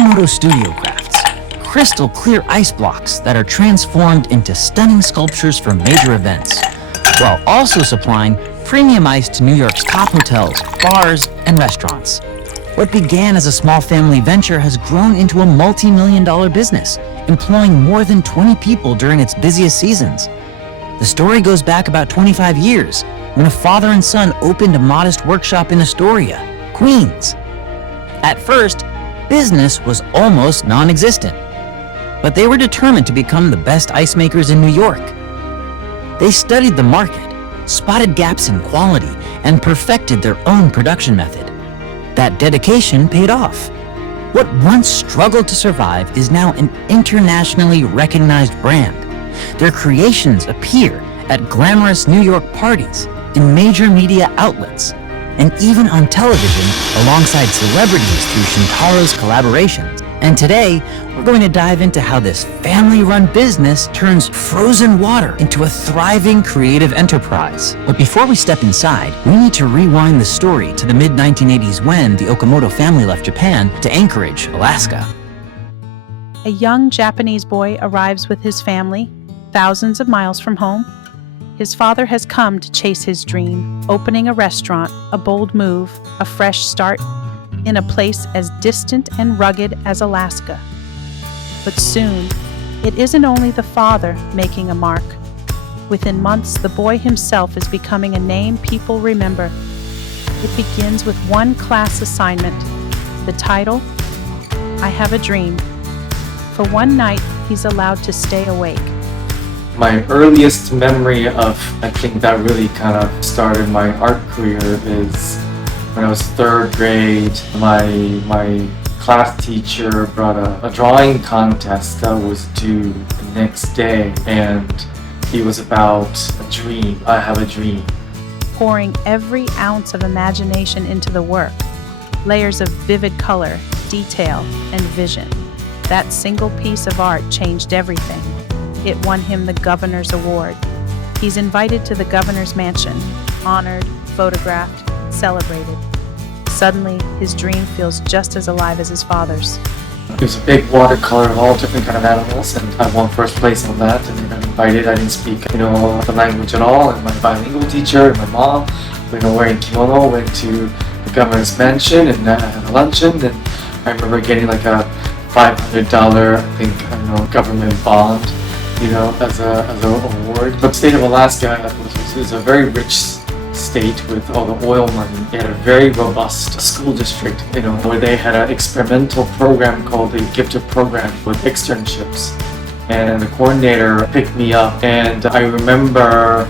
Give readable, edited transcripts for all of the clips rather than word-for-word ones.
Okamoto Studio crafts, crystal clear ice blocks that are transformed into stunning sculptures for major events, while also supplying premium ice to New York's top hotels, bars, and restaurants. What began as a small family venture has grown into a multi-million-dollar business, employing more than 20 people during its busiest seasons. The story goes back about 25 years, when a father and son opened a modest workshop in Astoria, Queens. At first, business was almost non-existent, but they were determined to become the best ice makers in New York. They studied the market, spotted gaps in quality, and perfected their own production method. That dedication paid off. What once struggled to survive is now an internationally recognized brand. Their creations appear at glamorous New York parties, in major media outlets, and even on television alongside celebrities through Shintaro's collaborations. And today, we're going to dive into how this family-run business turns frozen water into a thriving creative enterprise. But before we step inside, we need to rewind the story to the mid-1980s when the Okamoto family left Japan to Anchorage, Alaska. A young Japanese boy arrives with his family, thousands of miles from home. His father has come to chase his dream, opening a restaurant, a bold move, a fresh start, in a place as distant and rugged as Alaska. But soon, it isn't only the father making a mark. Within months, the boy himself is becoming a name people remember. It begins with one class assignment. The title, I Have a Dream. For one night, he's allowed to stay awake. My earliest memory of, I think that really kind of started my art career is when I was third grade. My class teacher brought a drawing contest that was due the next day, and it was about a dream. I have a dream. Pouring every ounce of imagination into the work, layers of vivid color, detail, and vision. That single piece of art changed everything. It won him the governor's award. He's invited to the governor's mansion, honored, photographed, celebrated. Suddenly, his dream feels just as alive as his father's. It was a big watercolor of all different kind of animals, and I won first place on that. And then I got invited. I didn't speak, the language at all. And my bilingual teacher and my mom, wearing kimono, went to the governor's mansion and had a luncheon. And I remember getting like a $500, government bond, as a award. But the state of Alaska is a very rich state with all the oil money. They had a very robust school district, where they had an experimental program called the Gifted Program with externships. And the coordinator picked me up, and I remember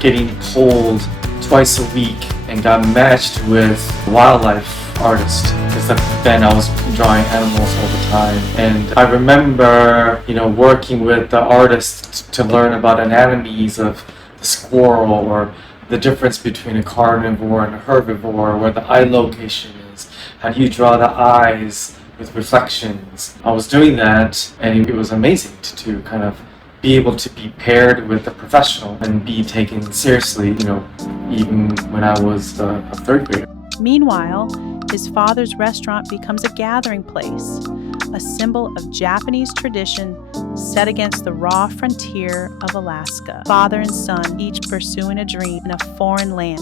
getting pulled twice a week and got matched with a wildlife artist, because then I was drawing animals all the time. And I remember, working with the artist to learn about anatomies of the squirrel, or the difference between a carnivore and a herbivore, where the eye location is. How do you draw the eyes with reflections? I was doing that, and it was amazing to kind of be able to be paired with a professional and be taken seriously, even when I was a third grader. Meanwhile, his father's restaurant becomes a gathering place, a symbol of Japanese tradition set against the raw frontier of Alaska. Father and son each pursuing a dream in a foreign land.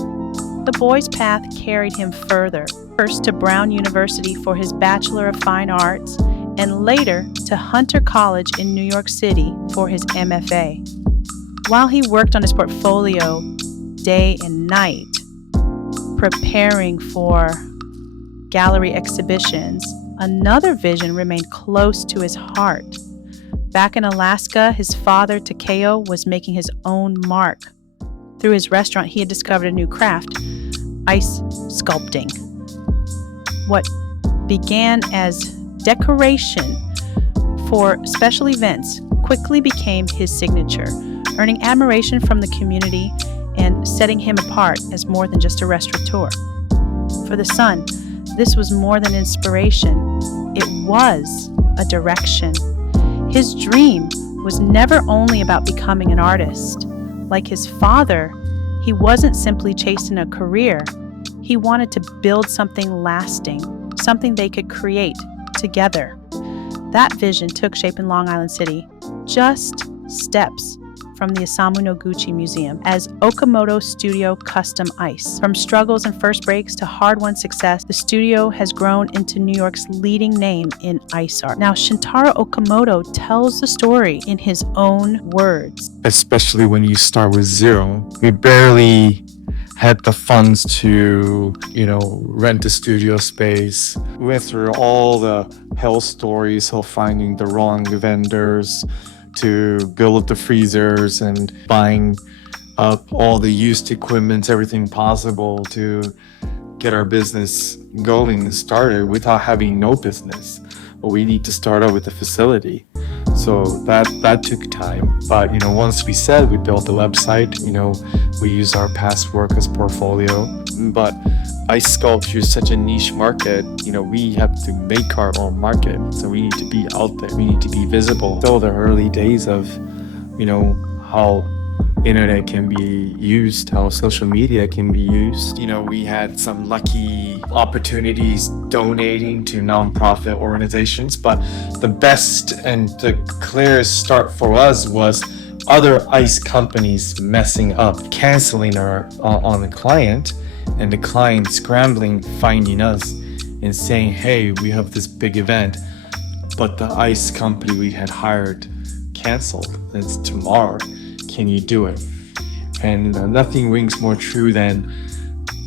The boy's path carried him further, first to Brown University for his Bachelor of Fine Arts, and later to Hunter College in New York City for his MFA. While he worked on his portfolio day and night, preparing for gallery exhibitions, another vision remained close to his heart. Back in Alaska, his father, Takeo, was making his own mark. Through his restaurant, he had discovered a new craft, ice sculpting. What began as decoration for special events quickly became his signature, earning admiration from the community and setting him apart as more than just a restaurateur. For the son, this was more than inspiration. It was a direction. His dream was never only about becoming an artist. Like his father, he wasn't simply chasing a career. He wanted to build something lasting, something they could create together. That vision took shape in Long Island City, just steps from the Osamu Noguchi Museum, as Okamoto Studio Custom Ice. From struggles and first breaks to hard-won success, the studio has grown into New York's leading name in ice art. Now, Shintaro Okamoto tells the story in his own words. Especially when you start with zero. We barely had the funds to, rent a studio space. We went through all the hell stories of finding the wrong vendors, to build the freezers and buying up all the used equipment, everything possible to get our business going and started without having no business. But we need to start out with a facility. So that took time. But, once we said, we built the website, we use our past work as portfolio. But ice sculpture is such a niche market, we have to make our own market. So we need to be out there, we need to be visible. Still the early days of, how internet can be used, how social media can be used. We had some lucky opportunities donating to nonprofit organizations, but the best and the clearest start for us was other ice companies messing up, canceling on the client, and the client scrambling, finding us and saying, hey, we have this big event, but the ice company we had hired canceled. It's tomorrow. Can you do it? And nothing rings more true than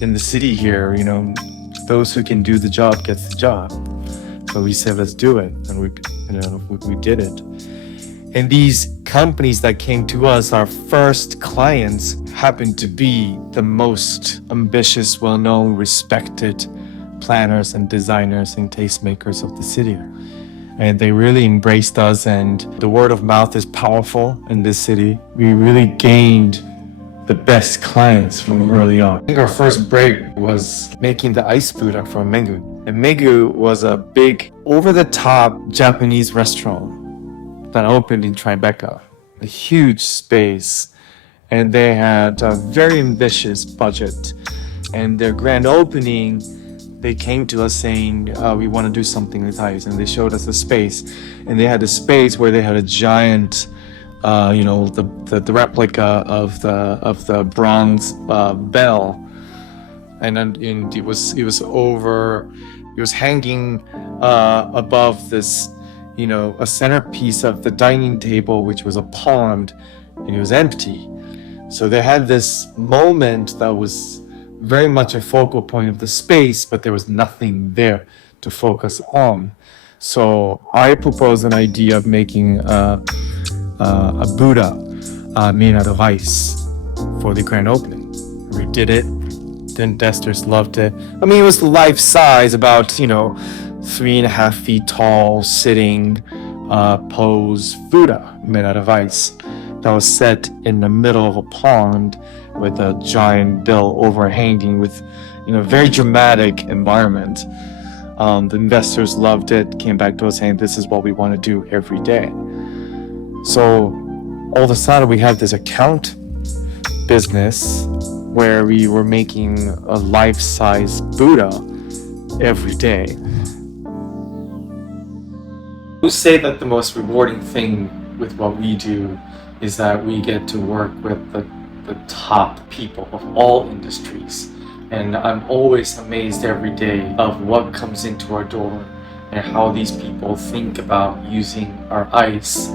in the city here, those who can do the job gets the job. So we said, let's do it. And we did it. And these companies that came to us, our first clients, happened to be the most ambitious, well-known, respected planners and designers and tastemakers of the city. And they really embraced us, and the word of mouth is powerful in this city. We really gained the best clients from early on. I think our first break was making the ice Buddha from Megu. And Megu was a big, over-the-top Japanese restaurant that opened in Tribeca. A huge space. And they had a very ambitious budget. And their grand opening, they came to us saying, we want to do something with ice. And they showed us the space. And they had a space where they had a giant, the replica of the bronze bell. And then it was hanging above this, a centerpiece of the dining table, which was a pond, and it was empty. So they had this moment that was very much a focal point of the space, but there was nothing there to focus on. So I proposed an idea of making a Buddha made out of ice for the grand opening. We did it. The investors loved it. I mean, it was life size, about 3.5 feet tall, sitting pose Buddha made out of ice that was set in the middle of a pond with a giant bill overhanging with very dramatic environment. The investors loved it, came back to us saying this is what we want to do every day. So all of a sudden we have this account business where we were making a life-size Buddha every day. I would say that the most rewarding thing with what we do is that we get to work with the top people of all industries. And I'm always amazed every day of what comes into our door and how these people think about using our ice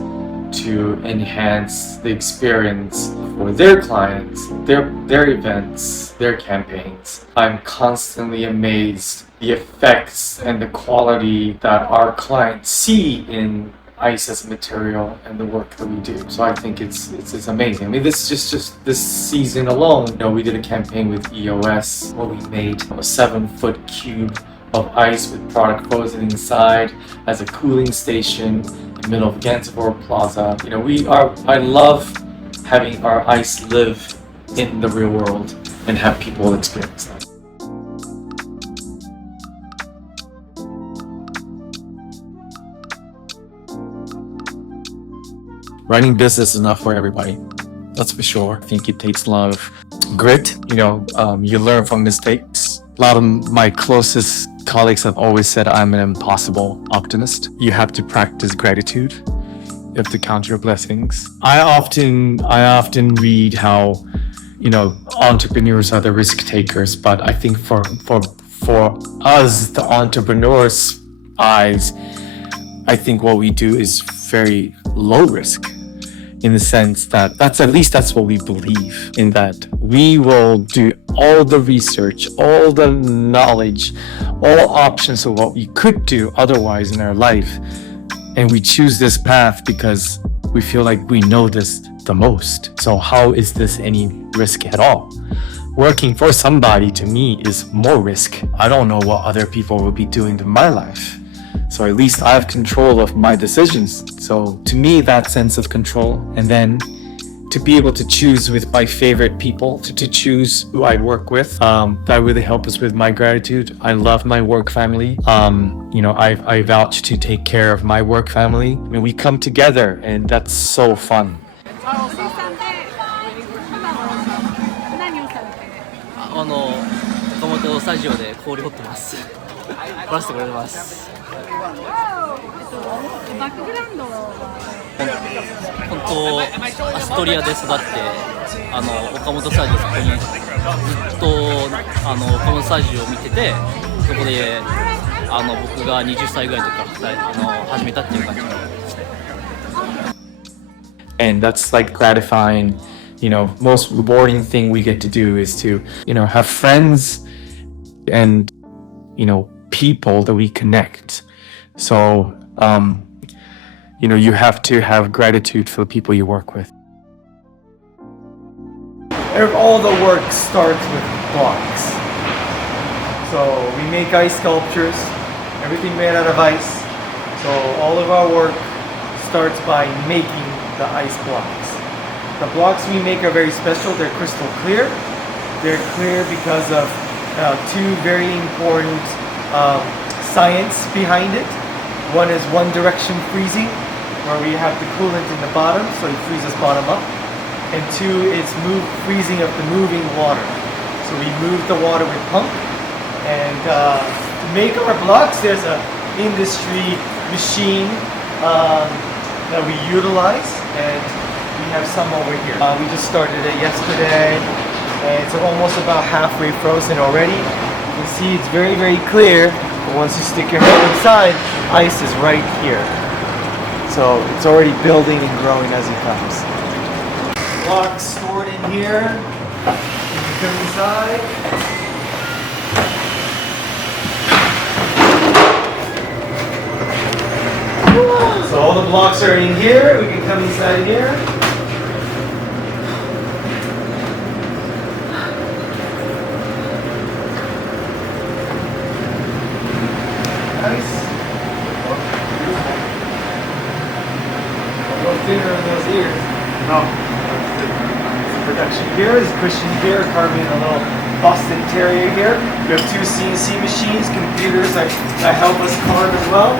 to enhance the experience for their clients, their events, their campaigns. I'm constantly amazed the effects and the quality that our clients see in ice as a material and the work that we do. So I think it's amazing. I mean, this is just this season alone. We did a campaign with EOS where we made a 7-foot cube of ice with product frozen inside as a cooling station in the middle of Gansevoort Plaza. I love having our ice live in the real world and have people experience that. Running business is not for everybody, that's for sure. I think it takes a lot of grit. You learn from mistakes. A lot of my closest colleagues have always said I'm an impossible optimist. You have to practice gratitude. You have to count your blessings. I often read how, entrepreneurs are the risk takers, but I think for us, the entrepreneurs' eyes, I think what we do is very low risk, in the sense that that's what we believe, in that we will do all the research, all the knowledge, all options of what we could do otherwise in our life. And we choose this path because we feel like we know this the most. So how is this any risk at all? Working for somebody, to me, is more risk. I don't know what other people will be doing in my life. So at least I have control of my decisions. So to me, that sense of control, and then to be able to choose with my favorite people, to choose who I work with, that really helps us with my gratitude. I love my work family. I vouch to take care of my work family. I mean, we come together, and that's so fun. 岡本スタジオで氷掘ってます。掘らせてくれてます。バックグラウンドは本当アストリアで育って岡本スタジオそこにずっと岡本スタジオを見ててそこで僕が20歳ぐらいの時から始めたっていう感じですね。And that's like gratifying. Most rewarding thing we get to do is to, have friends and, people that we connect. So, you have to have gratitude for the people you work with. All the work starts with blocks. So we make ice sculptures, everything made out of ice. So all of our work starts by making the ice blocks. The blocks we make are very special. They're crystal clear. They're clear because of two very important science behind it. One is one direction freezing, where we have the coolant in the bottom, so it freezes bottom up. And two, it's freezing of the moving water. So we move the water with pump. And to make our blocks, there's an industry machine that we utilize. And we have some over here. We just started it yesterday, and it's almost about halfway frozen already. You can see it's very, very clear, but once you stick your hand inside, ice is right here. So it's already building and growing as it comes. Blocks stored in here. You can come inside. So all the blocks are in here. We can come inside here. Nice. A little thinner in those ears. No. Production here is Christian here carving a little Boston Terrier here. We have two CNC machines, computers that help us carve as well.